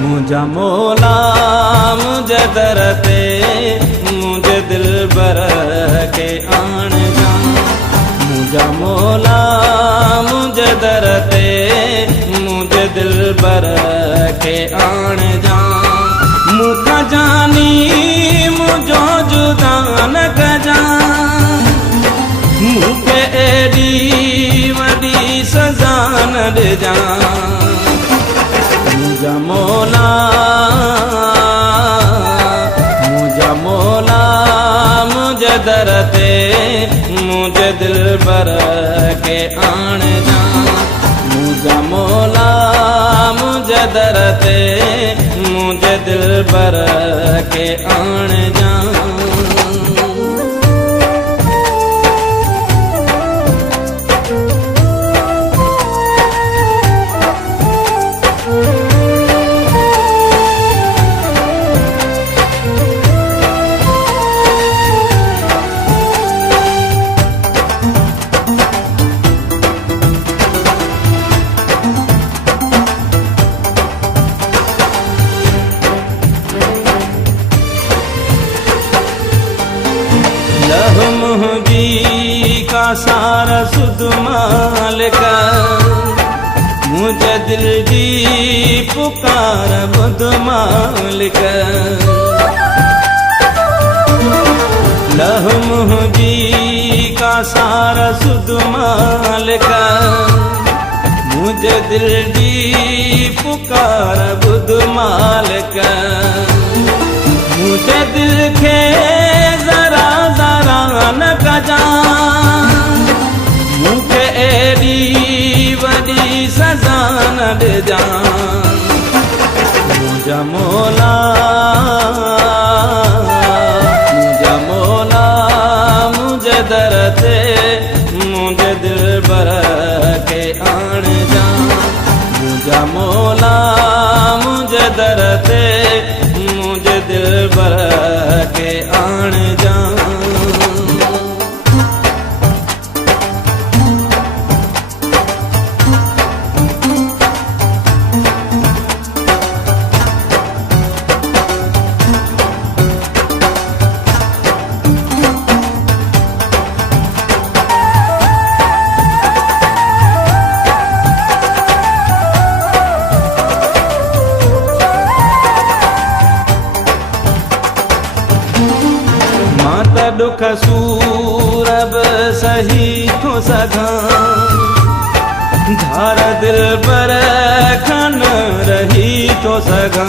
मुझा मौला मुझे दर ते मुझे दिल बर के आण जा। मुझा मौला मुझे दर ते मुझे दिल बर के आण जा। मुखा जानी मुझो जुदा न कजा, मुझे एडी वडी सजा न दे जा। मुझा मौला मुझे दर ते मुझे दिल बर के आण जा। मुझा मौला मुझे दर ते मुझे दिल बर के आण जा। मुझी का सारा सुध मालिक, मुझे दिल जी पुकार बुध मालिक। लह मुझी का सारा सुध मालिक, मुझे दिल जी पुकार बुध मालिक। मुझे दिल के जरा जरा न कजा, मुझे एडी वडी सजा न दे जा। मुझा मौला मुझे दर ते मुझे दिल बर के आण जा। मुझा मौला मुझे दर ते मुझे दिल बर के आण जा। दुख सूरब सही तो सगा, धार दिल पर खन रही तो सगा।